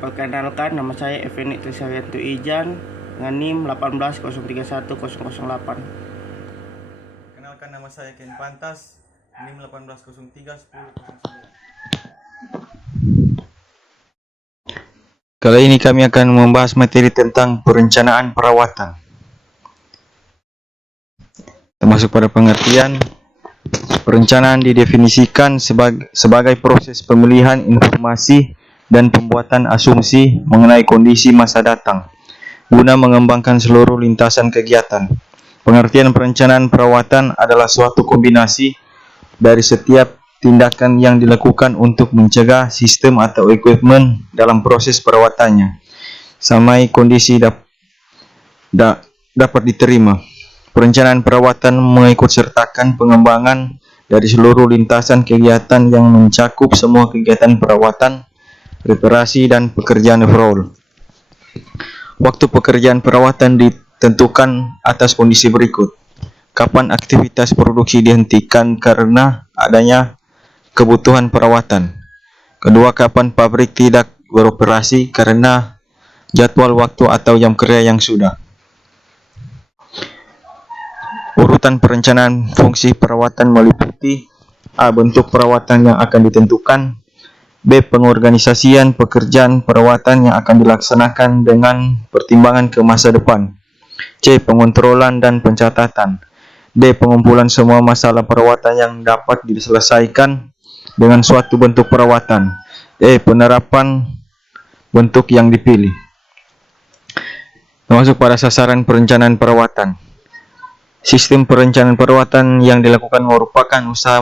Perkenalkan, nama saya Effendi Trisarianto Ijan dengan NIM 180310008. Kenalkan, nama saya Ken Pantas, NIM 18031009. Kali ini kami akan membahas materi tentang perencanaan perawatan. Termasuk pada pengertian, perencanaan didefinisikan sebagai proses pemilihan informasi dan pembuatan asumsi mengenai kondisi masa datang, guna mengembangkan seluruh lintasan kegiatan. Pengertian perencanaan perawatan adalah suatu kombinasi dari setiap tindakan yang dilakukan untuk mencegah sistem atau equipment dalam proses perawatannya sampai kondisi dapat diterima. Perencanaan perawatan mengikutsertakan pengembangan dari seluruh lintasan kegiatan yang mencakup semua kegiatan perawatan, reparasi, dan pekerjaan overall. Waktu pekerjaan perawatan ditentukan atas kondisi berikut. Kapan aktivitas produksi dihentikan karena adanya kebutuhan perawatan. Kedua, kapan pabrik tidak beroperasi karena jadwal waktu atau jam kerja yang sudah. Urutan perencanaan fungsi perawatan meliputi: A. Bentuk perawatan yang akan ditentukan. B. Pengorganisasian pekerjaan perawatan yang akan dilaksanakan dengan pertimbangan ke masa depan. C. Pengontrolan dan pencatatan. D. Pengumpulan semua masalah perawatan yang dapat diselesaikan dengan suatu bentuk perawatan. E. Penerapan bentuk yang dipilih. Termasuk pada sasaran perencanaan perawatan. Sistem perencanaan perawatan yang dilakukan merupakan usaha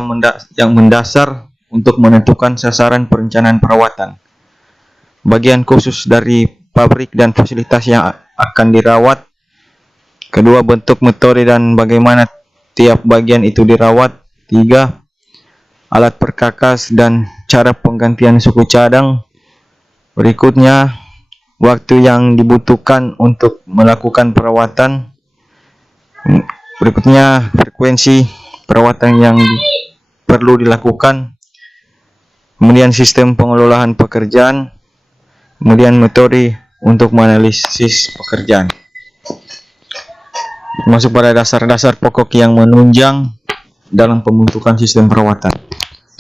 yang mendasar untuk menentukan sasaran perencanaan perawatan. Bagian khusus dari pabrik dan fasilitas yang akan dirawat. Kedua, bentuk, metode, dan bagaimana tiap bagian itu dirawat. 3. Alat perkakas dan cara penggantian suku cadang. Berikutnya, waktu yang dibutuhkan untuk melakukan perawatan. Berikutnya, frekuensi perawatan yang perlu dilakukan. Kemudian sistem pengelolaan pekerjaan. Kemudian metode untuk menganalisis pekerjaan. Masuk pada dasar-dasar pokok yang menunjang dalam pembentukan sistem perawatan.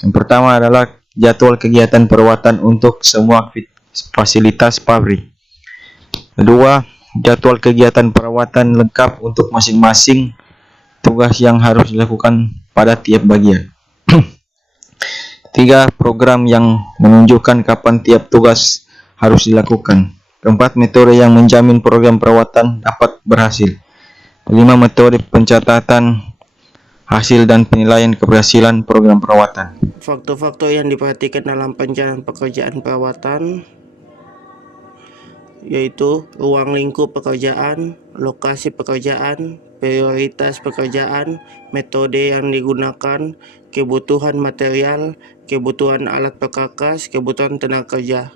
Yang pertama adalah jadwal kegiatan perawatan untuk semua fasilitas pabrik. Kedua, jadwal kegiatan perawatan lengkap untuk masing-masing tugas yang harus dilakukan pada tiap bagian. 3. Program yang menunjukkan kapan tiap tugas harus dilakukan. 4. Metode yang menjamin program perawatan dapat berhasil. 5. Metode pencatatan hasil dan penilaian keberhasilan program perawatan. Faktor-faktor yang diperhatikan dalam perencanaan pekerjaan perawatan yaitu ruang lingkup pekerjaan, lokasi pekerjaan, prioritas pekerjaan, metode yang digunakan, kebutuhan material, kebutuhan alat perkakas, kebutuhan tenaga kerja.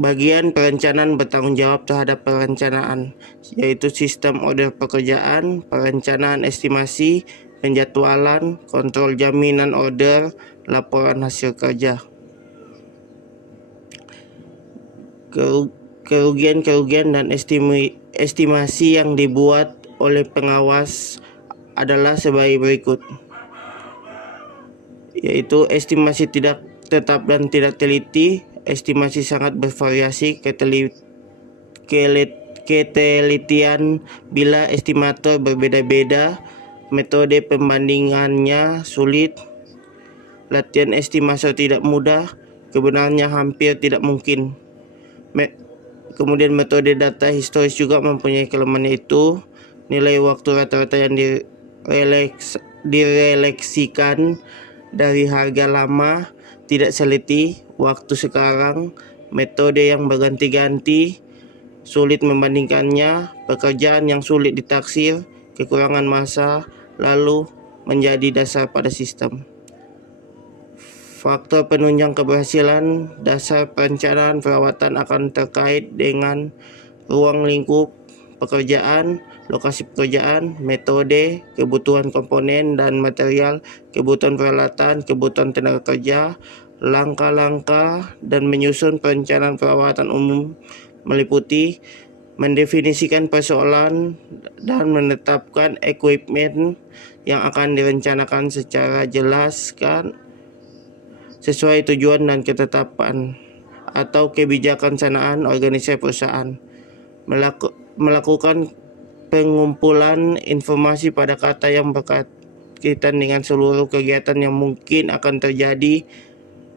Bagian perencanaan bertanggung jawab terhadap perencanaan, yaitu sistem order pekerjaan, perencanaan estimasi, penjadwalan, kontrol jaminan order, laporan hasil kerja. Kerugian dan estimasi yang dibuat oleh pengawas adalah sebagai berikut, yaitu estimasi tidak tetap dan tidak teliti, estimasi sangat bervariasi, ketelitian bila estimator berbeda-beda, metode pembandingannya sulit, latihan estimator tidak mudah, kebenarannya hampir tidak mungkin. Kemudian metode data historis juga mempunyai kelemahan, yaitu nilai waktu rata-rata yang direleksikan dari harga lama, tidak seliti, waktu sekarang, metode yang berganti-ganti, sulit membandingkannya, pekerjaan yang sulit ditaksir, kekurangan masa, lalu menjadi dasar pada sistem. Faktor penunjang keberhasilan dasar perencanaan perawatan akan terkait dengan ruang lingkup pekerjaan, lokasi pekerjaan, metode, kebutuhan komponen dan material, kebutuhan peralatan, kebutuhan tenaga kerja, Langkah-langkah dan menyusun perencanaan perawatan umum meliputi mendefinisikan persoalan dan menetapkan equipment yang akan direncanakan secara jelas sesuai tujuan dan ketetapan atau kebijakan sanaan organisasi perusahaan. Melakukan pengumpulan informasi pada kata yang berkaitan dengan seluruh kegiatan yang mungkin akan terjadi,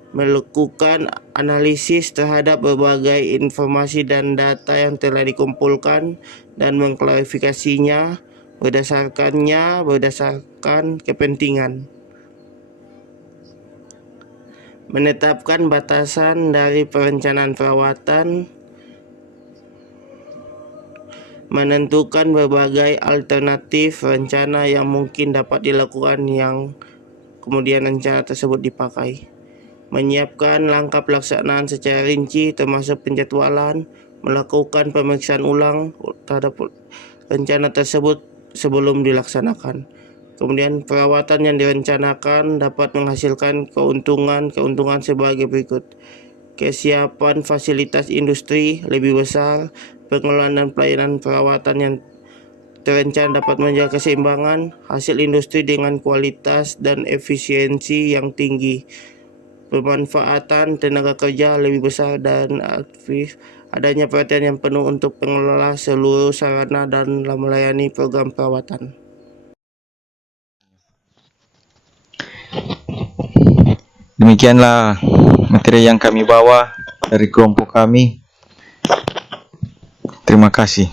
melakukan analisis terhadap berbagai informasi dan data yang telah dikumpulkan dan mengklarifikasinya berdasarkan kepentingan. Menetapkan batasan dari perencanaan perawatan, menentukan berbagai alternatif rencana yang mungkin dapat dilakukan yang kemudian rencana tersebut dipakai. Menyiapkan langkah pelaksanaan secara rinci termasuk penjadwalan, melakukan pemeriksaan ulang terhadap rencana tersebut sebelum dilaksanakan. Kemudian perawatan yang direncanakan dapat menghasilkan keuntungan sebagai berikut. Kesiapan fasilitas industri lebih besar, pengelolaan dan pelayanan perawatan yang terencana dapat menjaga keseimbangan hasil industri dengan kualitas dan efisiensi yang tinggi. Pemanfaatan tenaga kerja lebih besar dan aktif, adanya perhatian yang penuh untuk pengelola seluruh sarana dan melayani program perawatan. Demikianlah materi yang kami bawa dari kelompok kami. Terima kasih.